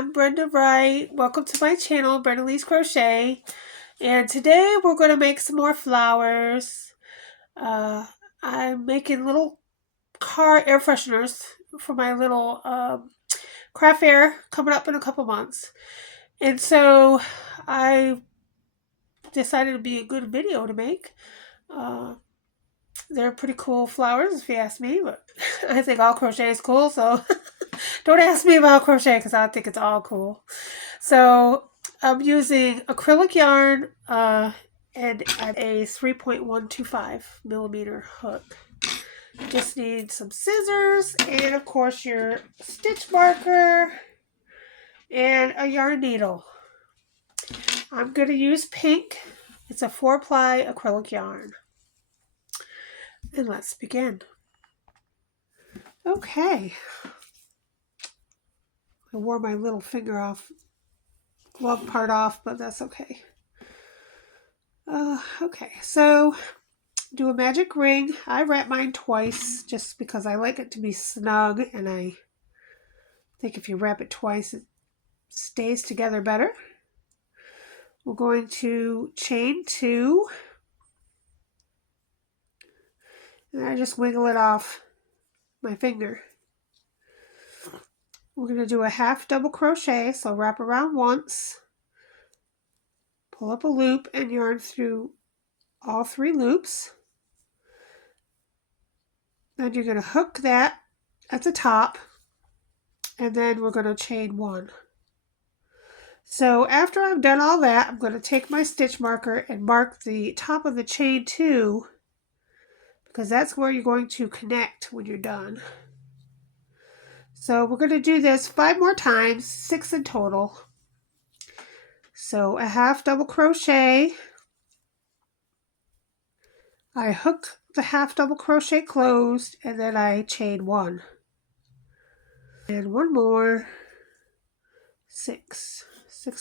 I'm Brenda Wright. Welcome to my channel, Brenda Lee's Crochet. And today we're going to make some more flowers. I'm making little car air fresheners for my little craft fair coming up in a couple months. And so I decided it'd be a good video to make. They're pretty cool flowers if you ask me, but I think all crochet is cool, so don't ask me about crochet because I think it's all cool. So I'm using acrylic yarn and a 3.125 millimeter hook. You just need some scissors and of course your stitch marker and a yarn needle. I'm going to use pink. It's a 4-ply acrylic yarn. And let's begin. Okay. I wore my little finger off, glove part off, but that's okay. Okay, so do a magic ring. I wrap mine twice just because I like it to be snug, and I think if you wrap it twice, it stays together better. We're going to chain 2, and I just wiggle it off my finger. We're going to do a half double crochet, so wrap around once, pull up a loop, and yarn through all 3 loops. Then you're going to hook that at the top, and then we're going to chain 1. So after I've done all that, I'm going to take my stitch marker and mark the top of the chain 2, because that's where you're going to connect when you're done. So we're going to do this 5 more times, 6 in total. So a half double crochet, I hook the half double crochet closed, and then I chain 1. And 1 more, 6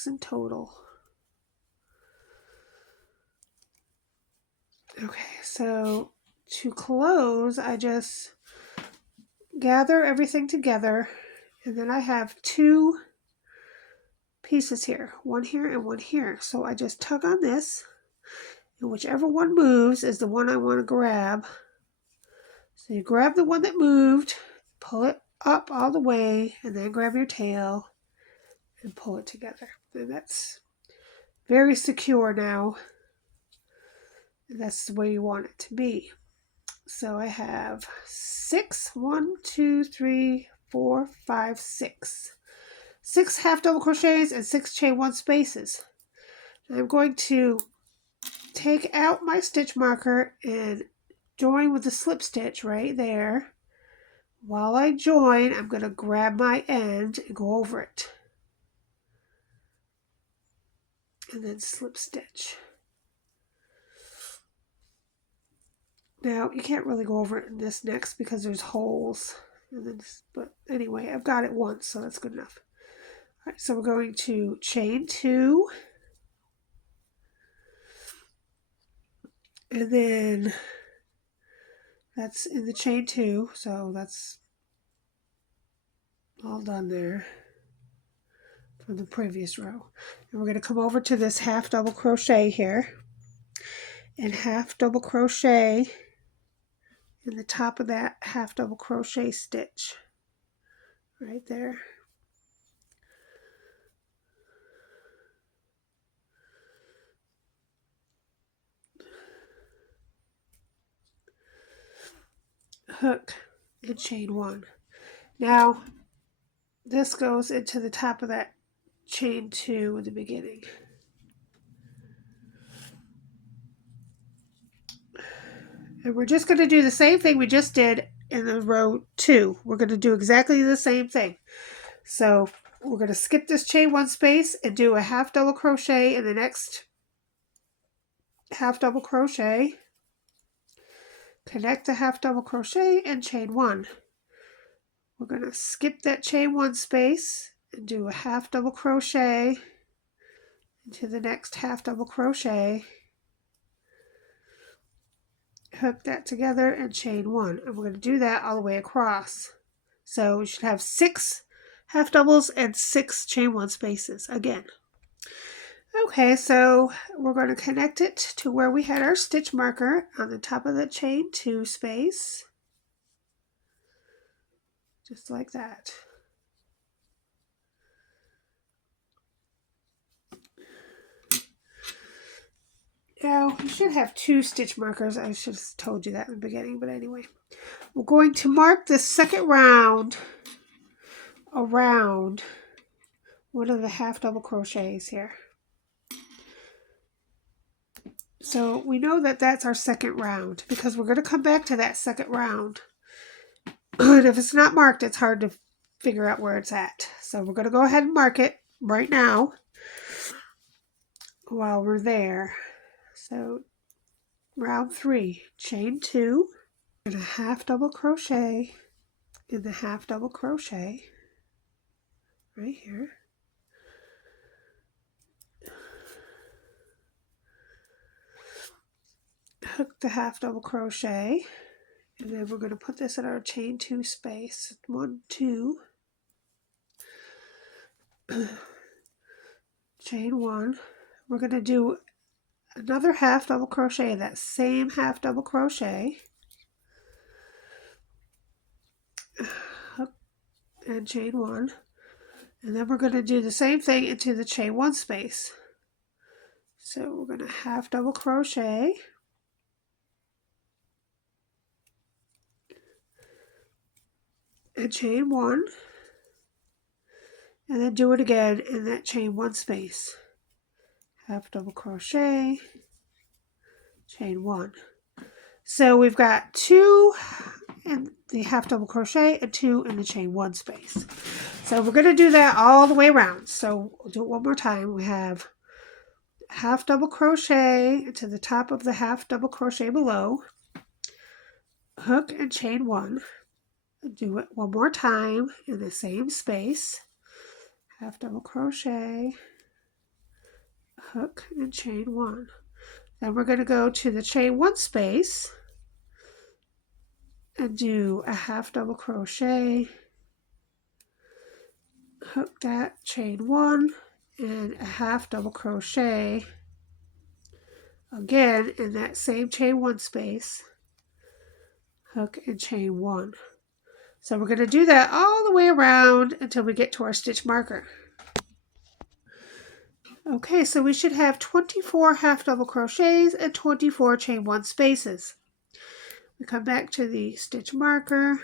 in total. Okay, so to close, I just gather everything together, and then I have 2 pieces here, 1 here and 1 here. So I just tug on this, and whichever one moves is the one I want to grab. So you grab the one that moved, pull it up all the way, and then grab your tail and pull it together. And that's very secure now. And that's the way you want it to be. So I have 6, 1, 2, 3, 4, 5, 6. 6 half double crochets and 6 chain 1 spaces. I'm going to take out my stitch marker and join with the slip stitch right there. While I join, I'm going to grab my end and go over it. And then slip stitch. Now, you can't really go over it in this next because there's holes. But anyway, I've got it once, so that's good enough. All right, so we're going to chain 2. And then that's in the chain 2, so that's all done there from the previous row. And we're going to come over to this half double crochet here and half double crochet in the top of that half double crochet stitch right there. Hook and chain 1. Now this goes into the top of that chain 2 in the beginning. And we're just going to do the same thing we just did in the row 2. We're going to do exactly the same thing. So we're going to skip this chain 1 space and do a half double crochet in the next half double crochet. Connect the half double crochet and chain 1. We're going to skip that chain 1 space and do a half double crochet into the next half double crochet. Hook that together and chain 1, and we're going to do that all the way across. So you should have 6 half doubles and 6 chain 1 spaces again. Okay, so we're going to connect it to where we had our stitch marker on the top of the chain 2 space, just like that. Now, you should have 2 stitch markers. I should have told you that in the beginning, but anyway. We're going to mark the second round around one of the half double crochets here. So we know that that's our second round because we're going to come back to that second round. And if it's not marked, it's hard to figure out where it's at. So we're going to go ahead and mark it right now while we're there. So round 3, chain 2 and a half double crochet in the half double crochet right here. Hook the half double crochet, and then we're going to put this in our chain 2 space. 1, 2, chain 1. We're going to do another half double crochet, that same half double crochet, hook and chain 1, and then we're going to do the same thing into the chain 1 space. So we're going to half double crochet, and chain 1, and then do it again in that chain 1 space. Half double crochet, chain 1. So we've got 2 in the half double crochet and 2 in the chain 1 space. So we're going to do that all the way around. So we'll do it one more time. We have half double crochet to the top of the half double crochet below, hook and chain 1. Do it one more time in the same space. Half double crochet, hook and chain 1. Then we're going to go to the chain 1 space and do a half double crochet, hook that, chain 1, and a half double crochet again in that same chain 1 space, hook and chain 1. So we're going to do that all the way around until we get to our stitch marker. Okay, so we should have 24 half double crochets and 24 chain 1 spaces. We come back to the stitch marker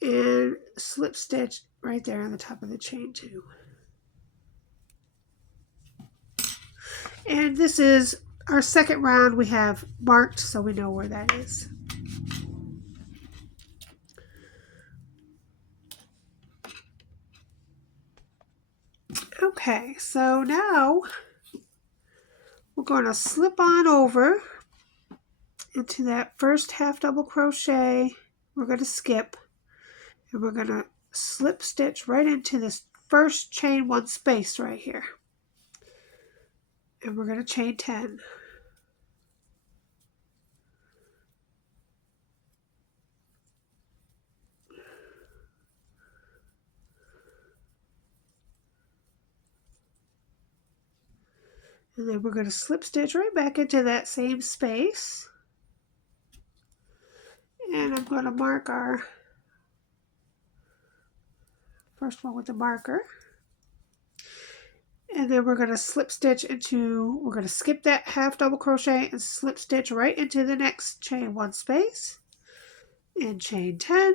and slip stitch right there on the top of the chain 2. And this is our second round we have marked, so we know where that is. Okay, so now we're going to slip on over into that first half double crochet. We're going to skip, and we're going to slip stitch right into this first chain 1 space right here. And we're going to chain 10. And then we're going to slip stitch right back into that same space. And I'm going to mark our first one with the marker. And then we're going to slip stitch into, we're going to skip that half double crochet and slip stitch right into the next chain 1 space. And chain 10.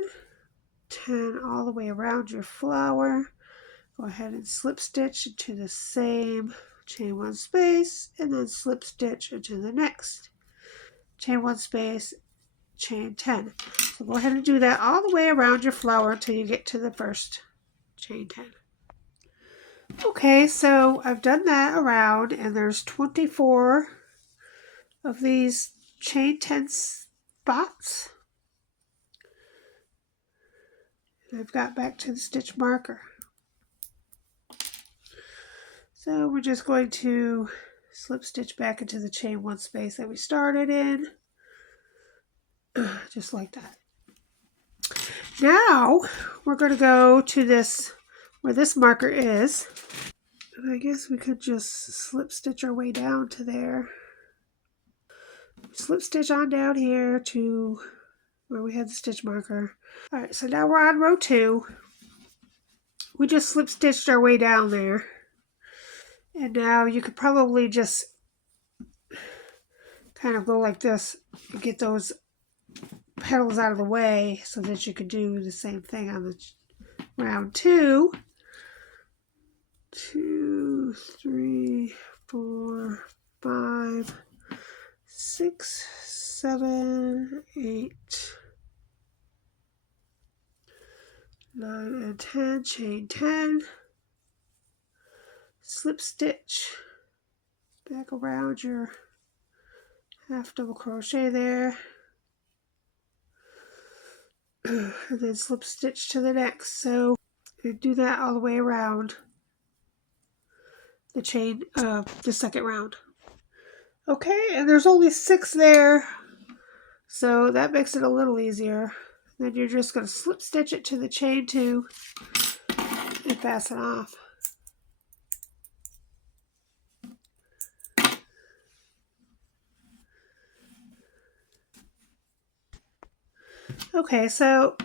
10 all the way around your flower. Go ahead and slip stitch into the same chain 1 space, and then slip stitch into the next chain 1 space, chain 10. So go ahead and do that all the way around your flower until you get to the first chain 10. Okay, so I've done that around, and there's 24 of these chain 10 spots. And I've got back to the stitch marker. So we're just going to slip stitch back into the chain 1 space that we started in, just like that. Now we're going to go to this, where this marker is. And I guess we could just slip stitch our way down to there. Slip stitch on down here to where we had the stitch marker. Alright, so now we're on row 2. We just slip stitched our way down there. And now you could probably just kind of go like this and get those petals out of the way so that you could do the same thing on the round 2. 2, 3, 4, 5, 6, 7, 8, 9, and 10. Chain 10. Slip stitch back around your half double crochet there. And then slip stitch to the next. So you do that all the way around the chain of the second round. Okay, and there's only 6 there, so that makes it a little easier. Then you're just going to slip stitch it to the chain 2 and fasten off. Okay, so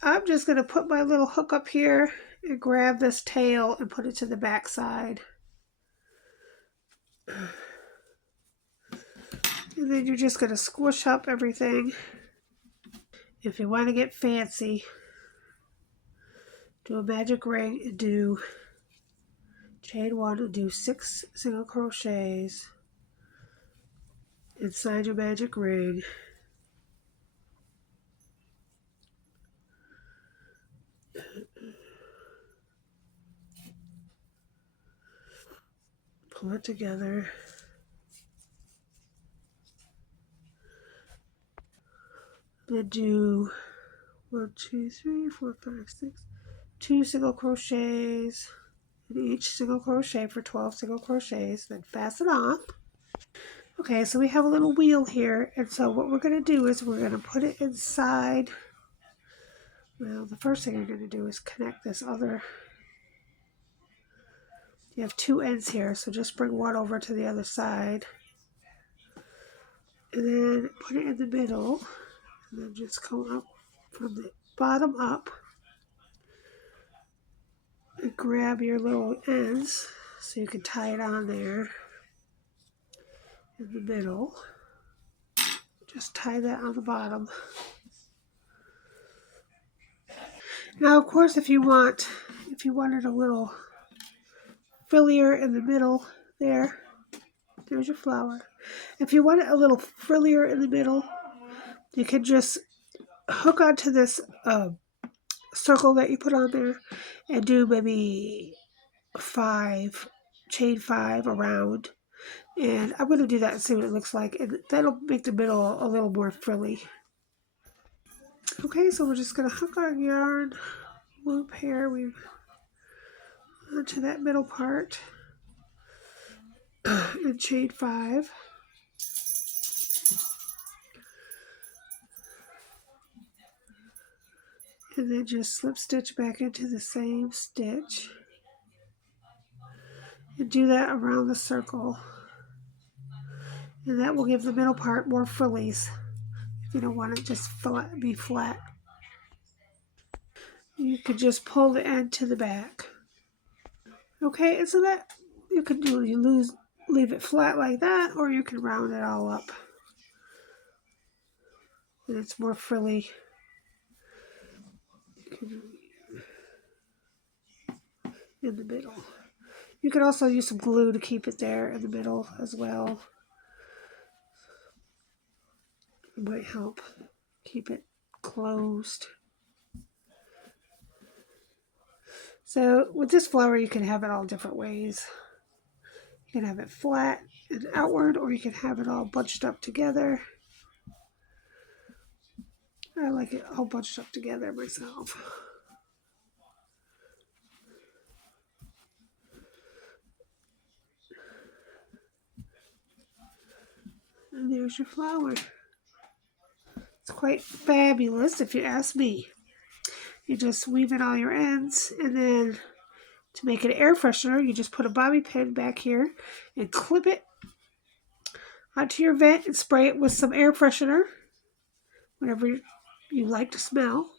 I'm just going to put my little hook up here and grab this tail and put it to the back side. And then you're just going to squish up everything. If you want to get fancy, do a magic ring and do chain 1 and do 6 single crochets inside your magic ring. Pull it together. Then do 1, 2, 3, 4, 5, 6, 2 single crochets in each single crochet for 12 single crochets, then fasten off. Okay, so we have a little wheel here, and so what we're going to do is we're going to put it inside. Well, the first thing you're going to do is connect this other. You have 2 ends here, so just bring one over to the other side. And then put it in the middle, and then just come up from the bottom up and grab your little ends so you can tie it on there in the middle. Just tie that on the bottom. Now, of course, if you wanted a little frillier in the middle there, there's your flower. If you want it a little frillier in the middle, you can just hook onto this circle that you put on there and do maybe 5, chain 5 around. And I'm going to do that and see what it looks like, and that'll make the middle a little more frilly. Okay, so we're just going to hook our yarn loop here onto that middle part and chain 5. And then just slip stitch back into the same stitch and do that around the circle. And that will give the middle part more frillies if you don't want it just be flat. You could just pull the end to the back. Okay, and so that you could leave it flat like that, or you can round it all up and it's more frilly. In the middle. You can also use some glue to keep it there in the middle as well. It might help keep it closed. So with this flower, you can have it all different ways. You can have it flat and outward, or you can have it all bunched up together. I like it all bunched up together myself. And there's your flower. It's quite fabulous if you ask me. You just weave in all your ends, and then to make an air freshener, you just put a bobby pin back here and clip it onto your vent and spray it with some air freshener, whatever you like to smell.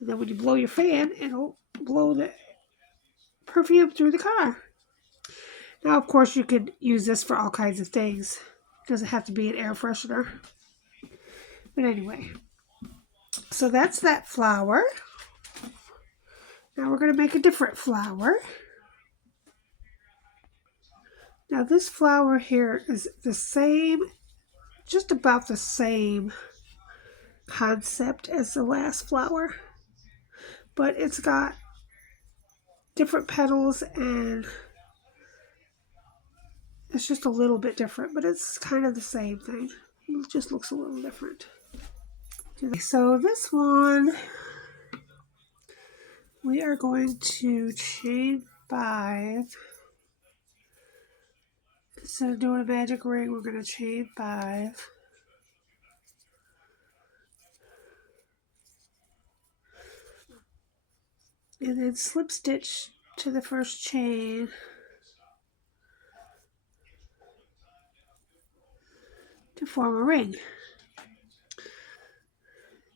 And then when you blow your fan, it'll blow the perfume through the car. Now, of course, you could use this for all kinds of things. It doesn't have to be an air freshener. But anyway, so that's that flower. Now we're going to make a different flower. Now this flower here is the same, just about the same concept as the last flower, but it's got different petals and it's just a little bit different, but it's kind of the same thing. It just looks a little different. So this one, we are going to chain 5. Instead of doing a magic ring, we're going to chain 5. And then slip stitch to the first chain. To form a ring.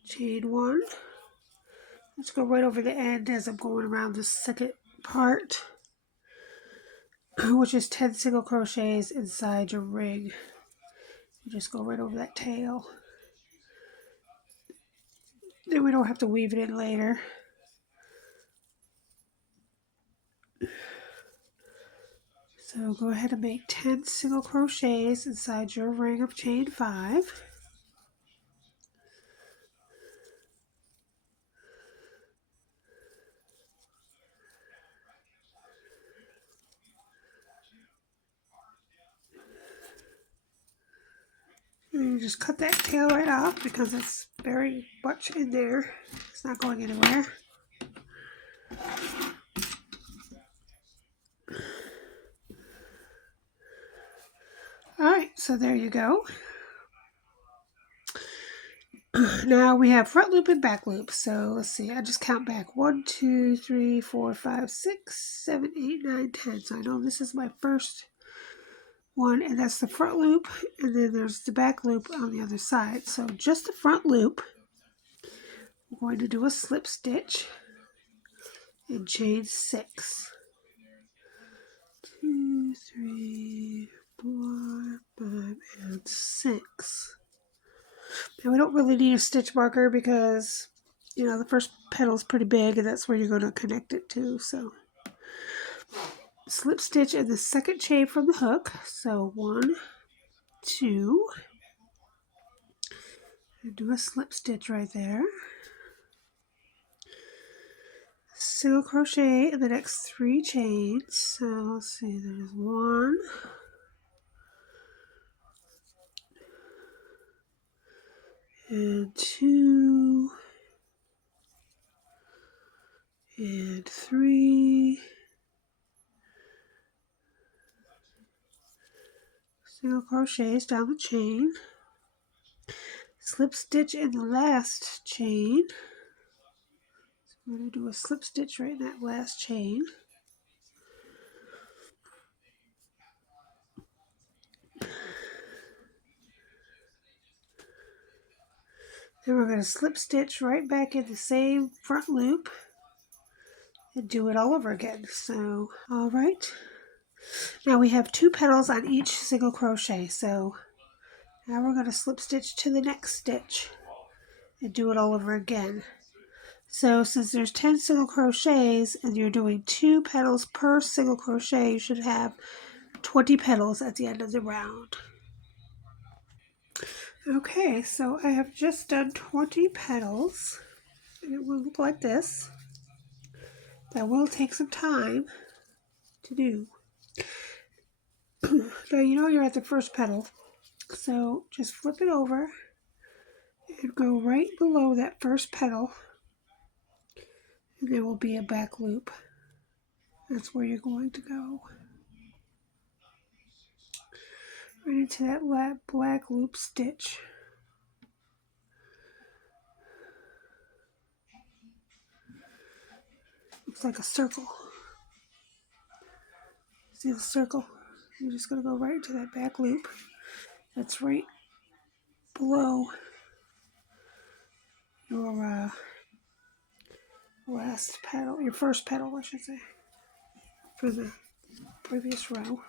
Chain 1. Let's go right over the end as I'm going around the second part, which is 10 single crochets inside your ring. You just go right over that tail. Then we don't have to weave it in later. So go ahead and make 10 single crochets inside your ring of chain 5. And you just cut that tail right off because it's very much in there. It's not going anywhere. Alright, so there you go. Now we have front loop and back loop. So let's see, I just count back. 1, 2, 3, 4, 5, 6, 7, 8, 9, 10. So I know this is my first one, and that's the front loop, and then there's the back loop on the other side. So just the front loop, I'm going to do a slip stitch and chain 6. 2, 3, 4, 5, and 6. Now we don't really need a stitch marker because, you know, the first petal is pretty big and that's where you're going to connect it to. So slip stitch in the second chain from the hook. So 1, 2, and do a slip stitch right there. Single crochet in the next 3 chains. So let's see, there's 1, and 2, and 3, single crochets down the chain, slip stitch in the last chain. So I'm going to do a slip stitch right in that last chain. Then we're going to slip stitch right back in the same front loop and do it all over again. So, all right. Now we have 2 petals on each single crochet. So now we're going to slip stitch to the next stitch and do it all over again. So since there's 10 single crochets and you're doing 2 petals per single crochet, you should have 20 petals at the end of the round. Okay, so I have just done 20 petals, and it will look like this. That will take some time to do. Now you know you're at the first petal, so just flip it over and go right below that first petal, and there will be a back loop. That's where you're going to go. Right into that black loop stitch. Looks like a circle. See the circle? You're just going to go right into that back loop. That's right below your last petal, your first petal, I should say, for the previous row.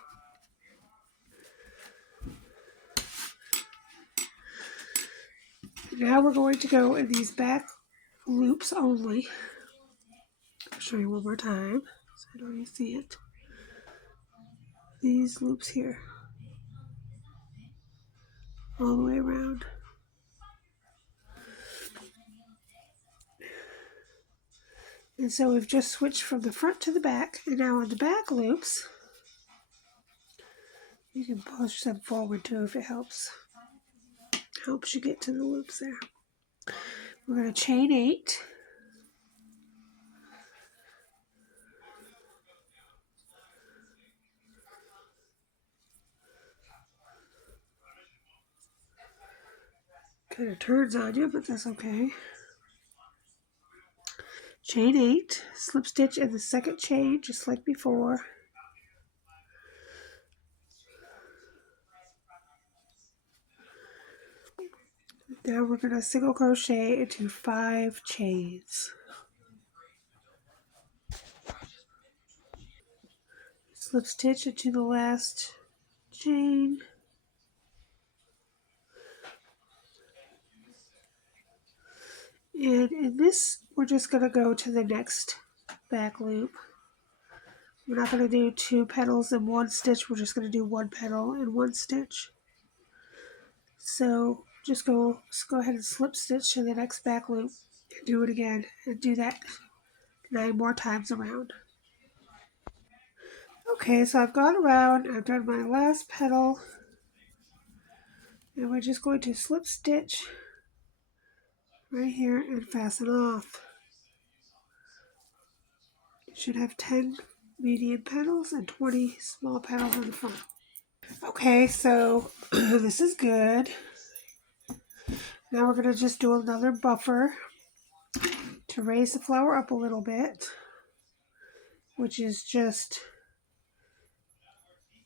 Now we're going to go in these back loops only. I'll show you one more time so I know you see it. These loops here, all the way around. And so we've just switched from the front to the back, and now on the back loops, you can push them forward too if it helps. Helps you get to the loops there. We're going to chain 8. Kind of turns on you, but that's okay. Chain 8, slip stitch in the second chain just like before. Now we're going to single crochet into 5 chains. Slip stitch into the last chain. And in this, we're just going to go to the next back loop. We're not going to do 2 petals in 1 stitch. We're just going to do 1 petal in 1 stitch. So just go ahead and slip stitch to the next back loop and do it again, and do that 9 more times around. Okay, so I've gone around, I've done my last petal, and we're just going to slip stitch right here and fasten off. You should have 10 medium petals and 20 small petals in the front. Okay, so this is good. Now we're going to just do another buffer to raise the flower up a little bit, which is just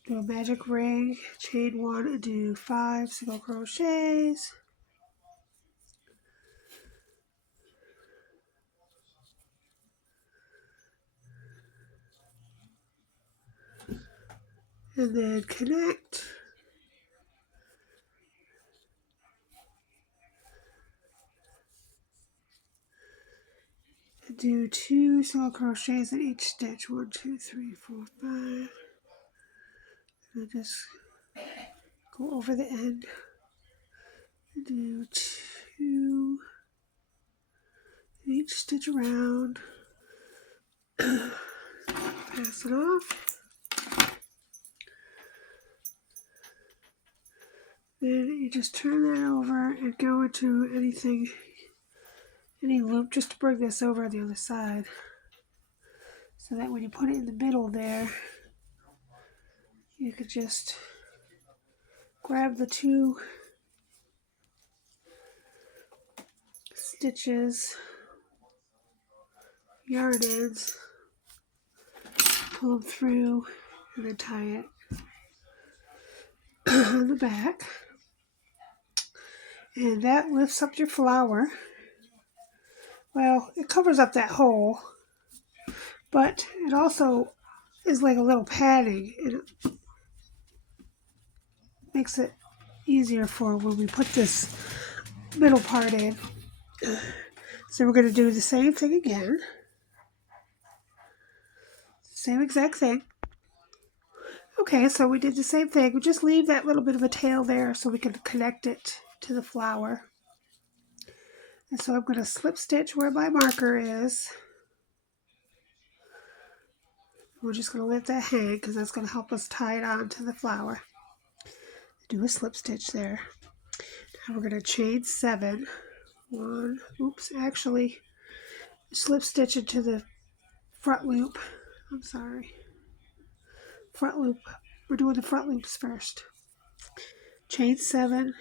do a magic ring, chain 1, and do 5 single crochets. And then connect. And do 2 single crochets in each stitch. 1, 2, 3, 4, 5. And just go over the end. And do 2 in each stitch around. Pass it off. Then you just turn that over and go into any loop, just to bring this over on the other side, so that when you put it in the middle there, you could just grab the 2 stitches, yarn ends, pull them through, and then tie it on the back. And that lifts up your flower. Well, it covers up that hole, but it also is like a little padding. It makes it easier for when we put this middle part in. So we're going to do the same thing again. Same exact thing. Okay, so we did the same thing. We just leave that little bit of a tail there so we can connect it to the flower. And so I'm going to slip stitch where my marker is. We're just going to let that hang because that's going to help us tie it on to the flower. Do a slip stitch there. Now we're going to chain 7. 1, oops, actually slip stitch into the front loop. I'm sorry. Front loop. We're doing the front loops first. Chain 7.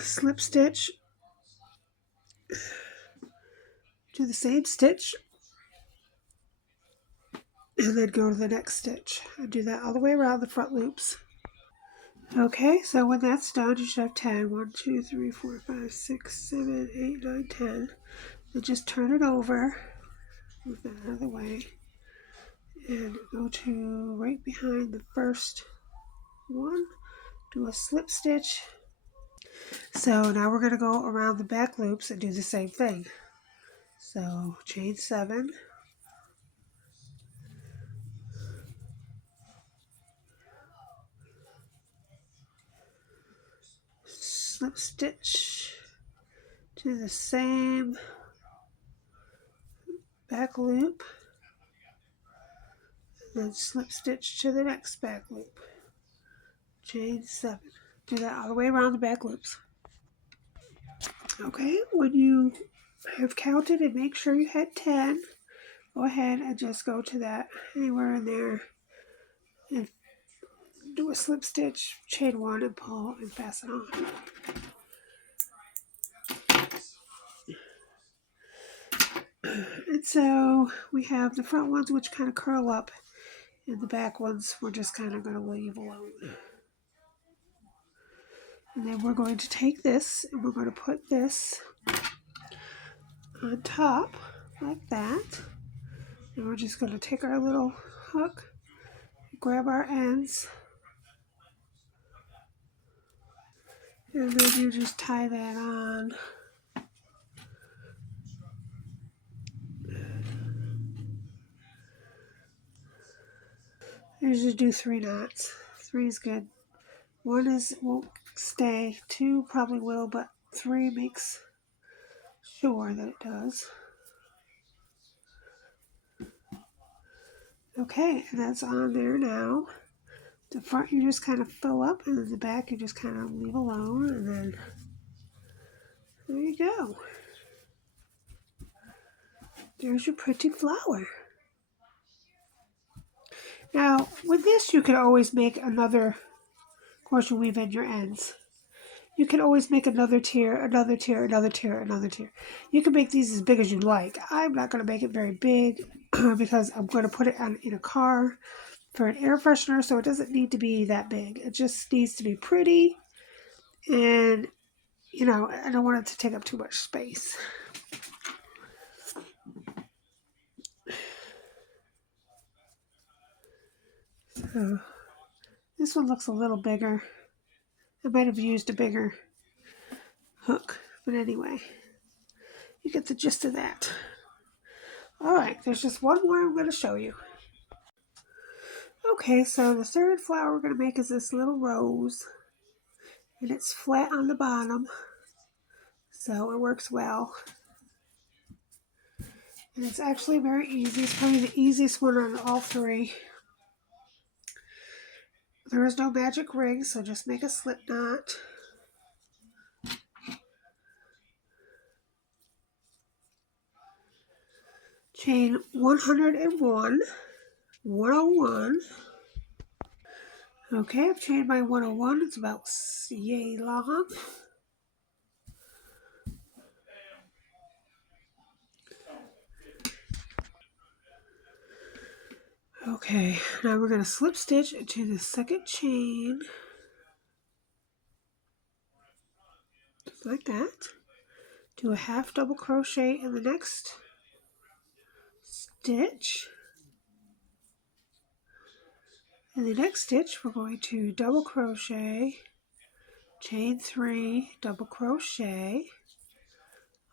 slip stitch to the same stitch, and then go to the next stitch and do that all the way around the front loops. Okay, so when that's done, you should have 10. 1, 2, 3, 4, 5, 6, 7, 8, 9, 10. Then just turn it over, move that out of the way, and go to right behind the first one, do a slip stitch. So now we're going to go around the back loops and do the same thing. So chain 7, slip stitch to the same back loop, and then slip stitch to the next back loop, chain 7. Do that all the way around the back loops. Okay, when you have counted and make sure you had 10, go ahead and just go to that anywhere in there and do a slip stitch, chain 1, and pull and fasten on. And so we have the front ones which kind of curl up, and the back ones we're just kind of going to leave alone. And then we're going to take this and we're going to put this on top like that. And we're just going to take our little hook, grab our ends, and then you just tie that on. You just do 3 knots. 3 is good. 1 won't stay. 2 probably will, but 3 makes sure that it does. Okay, and that's on there now. The front you just kind of fill up, and then the back you just kind of leave alone, and then there you go. There's your pretty flower. Now, with this you can always make another, of course you weave in your ends. You can always make another tier, another tier, another tier, another tier. You can make these as big as you like. I'm not going to make it very big because I'm going to put it in a car for an air freshener, so it doesn't need to be that big. It just needs to be pretty, and you know, I don't want it to take up too much space. So this one looks a little bigger. I might have used a bigger hook, but anyway, you get the gist of that. Alright, there's just one more I'm going to show you. Okay, so the third flower we're going to make is this little rose, and it's flat on the bottom, so it works well. And it's actually very easy. It's probably the easiest one on all 3. There is no magic ring, so just make a slip knot. Chain 101, 101. Okay, I've chained my 101. It's about yay long. Okay, now we're going to slip stitch into the second chain, just like that. Do a half double crochet in the next stitch. In the next stitch, we're going to double crochet, chain 3, double crochet,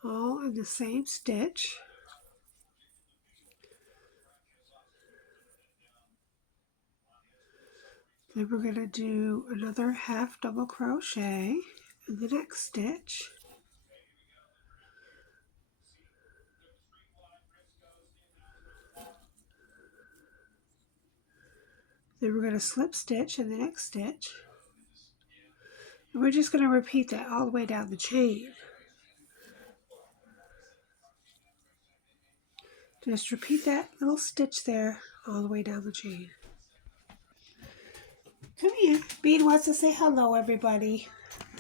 all in the same stitch. Then we're going to do another half double crochet in the next stitch. Then we're going to slip stitch in the next stitch. And we're just going to repeat that all the way down the chain. Just repeat that little stitch there all the way down the chain. Come here. Bean wants to say hello, everybody.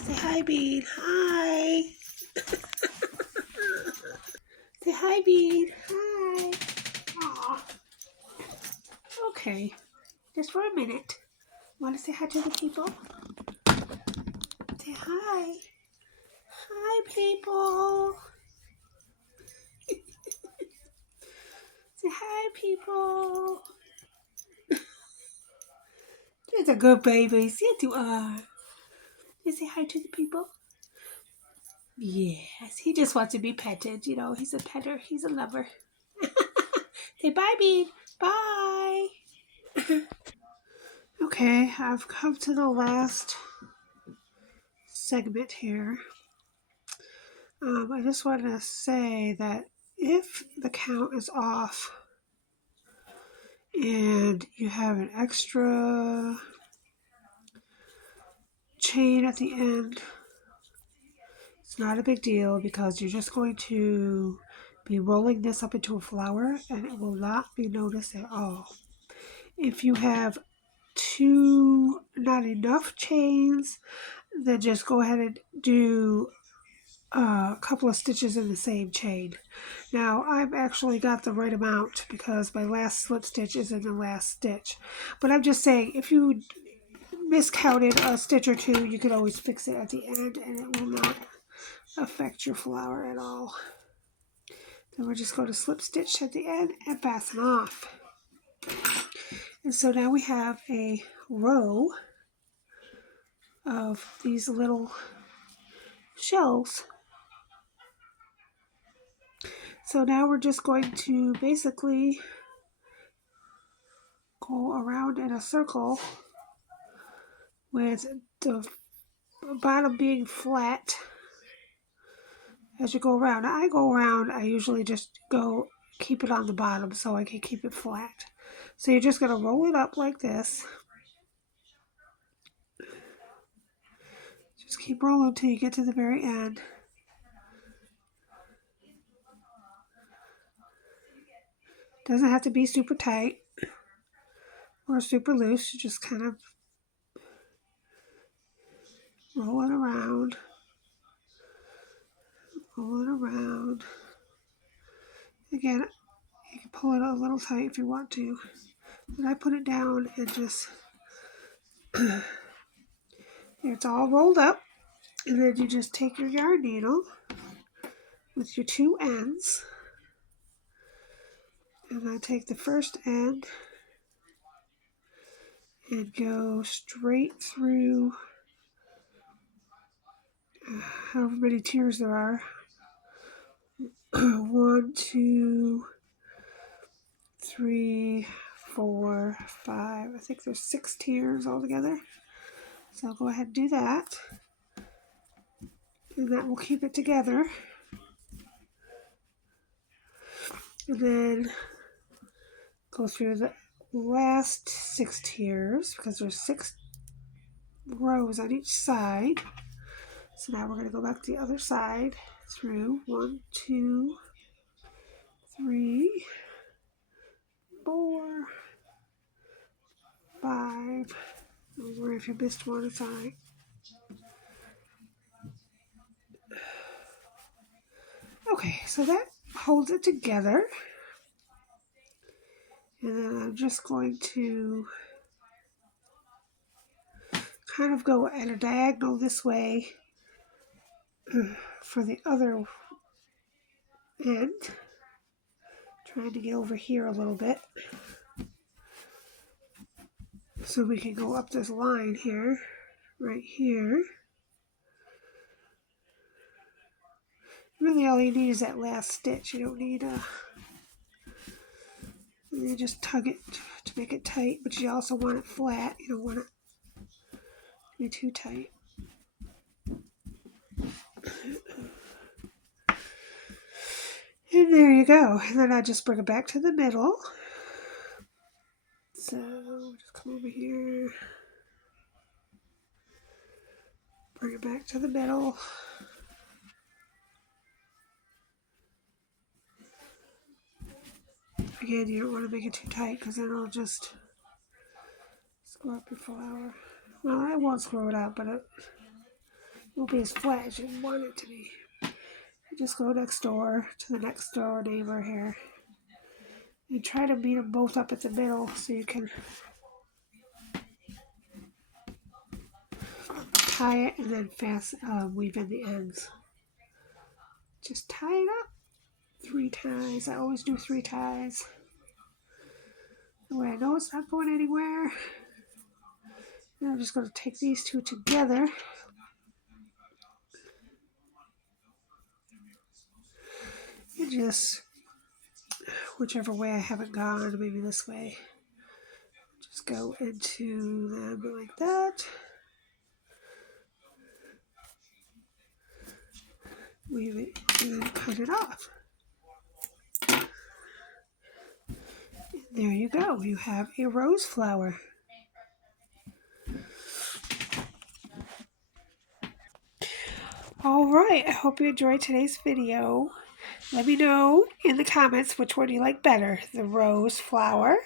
Say hi, Bean. Hi. Say hi, Bean. Hi. Aw. Okay, just for a minute. Want to say hi to the people? Say hi. Hi, people. Say hi, people. You're a good baby. Yes, you are. You say hi to the people? Yes, he just wants to be petted. You know, he's a petter. He's a lover. Say bye, Bean. Bye. Okay, I've come to the last segment here. I just want to say that if the count is off and you have an extra chain at the end, it's not a big deal because you're just going to be rolling this up into a flower and it will not be noticed at all. If you have not enough chains, then just go ahead and do a couple of stitches in the same chain. Now I've actually got the right amount because my last slip stitch is in the last stitch, but I'm just saying if you miscounted a stitch or two, you could always fix it at the end and it will not affect your flower at all. Then we're just going to slip stitch at the end and fasten off. And so now we have a row of these little shells. So now we're just going to basically go around in a circle with the bottom being flat as you go around. Now I go around, I usually just keep it on the bottom so I can keep it flat. So you're just going to roll it up like this. Just keep rolling until you get to the very end. Doesn't have to be super tight or super loose. You just kind of roll it around. Roll it around. Again, you can pull it a little tight if you want to. But I put it down and just, it's all rolled up. And then you just take your yarn needle with your two ends. And I take the first end and go straight through however many tiers there are. 1, 2, 3, 4, 5. I think there's 6 tiers altogether. So I'll go ahead and do that. And that will keep it together. And then go through the last 6 tiers because there's 6 rows on each side. So now we're going to go back to the other side through 1, 2, 3, 4, 5. Or if you missed one, it's fine. Okay, so that holds it together. And then I'm just going to kind of go at a diagonal this way for the other end. Trying to get over here a little bit. So we can go up this line here, right here. Really all you need is that last stitch. You don't need you just tug it to make it tight, but you also want it flat. You don't want it to be too tight. And there you go. And then I just bring it back to the middle. So just come over here. Bring it back to the middle. Again, you don't want to make it too tight because then it'll just screw up your flower. Well, I won't screw it up, but won't be as flat as you want it to be. Just go next door to the next door neighbor here. And try to meet them both up at the middle so you can tie it and then fast weave in the ends. Just tie it up. 3 ties. I always do 3 ties. That way I know it's not going anywhere. And I'm just going to take these two together. And just, whichever way I haven't gone, maybe this way. Just go into them like that. Weave it and cut it off. And there you go. You have a rose flower. Alright, I hope you enjoyed today's video. Let me know in the comments which one you like better. The rose flower,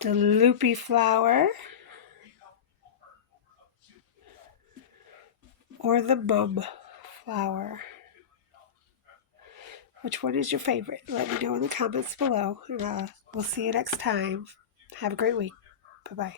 the loopy flower, or the bum flower. Which one is your favorite? Let me know in the comments below. And we'll see you next time. Have a great week. Bye-bye.